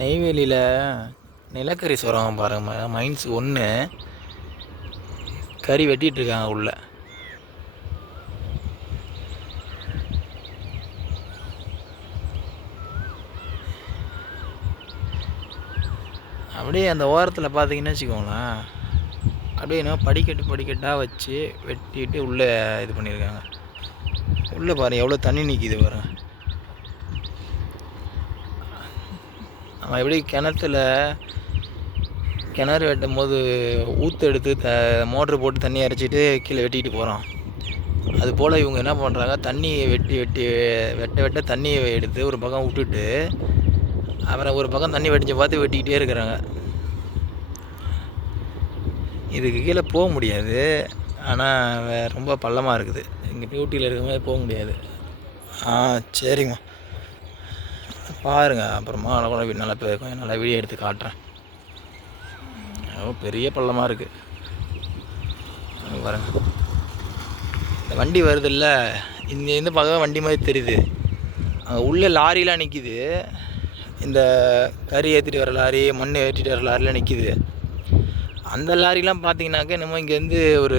நெய்வேலியில் நிலக்கரி சுரங்கம் பாருங்க, மைன்ஸ் 1 கறி வெட்டிகிட்ருக்காங்க உள்ள. அப்படியே அந்த ஓரத்தில் பார்த்தீங்கன்னு வச்சுக்கோங்களேன், அப்படியே என்ன படிக்கட்டாக வச்சு வெட்டிட்டு உள்ளே இது பண்ணியிருக்காங்க. உள்ளே பாருங்கள் எவ்வளோ தண்ணி நிற்கிது பாருங்கள். நம்ம எப்படி கிணறு வெட்டும் போது ஊற்று எடுத்து மோட்ரு போட்டு தண்ணி இறச்சிட்டு கீழே வெட்டிக்கிட்டு போகிறோம், அதுபோல் இவங்க என்ன பண்ணுறாங்க, தண்ணியை வெட்ட தண்ணியை எடுத்து ஒரு பக்கம் விட்டுட்டு அப்புறம் ஒரு பக்கம் தண்ணி வெடிஞ்ச பார்த்து வெட்டிக்கிட்டே இருக்கிறாங்க. இதுக்கு கீழே போக முடியாது, ஆனால் ரொம்ப பள்ளமாக இருக்குது. இங்கே டியூட்டியில் இருக்கிற மாதிரி போக முடியாது. சரிங்கம்மா, பாருங்கள் அப்புறமா நல்லா வீடியோ எடுத்து காட்டுறேன். பெரிய பள்ளமாக இருக்குது பாருங்கள். இந்த வண்டி வருதில்ல, இங்கேருந்து பார்க்க வண்டி மாதிரி தெரியுது, அங்கே உள்ளே லாரிலாம் நிற்கிது. இந்த கறி ஏற்றிட்டு வர லாரி, மண் ஏற்றிட்டு வர லாரிலாம் நிற்கிது. அந்த லாரிலாம் பார்த்தீங்கன்னாக்க நம்ம இங்கேருந்து ஒரு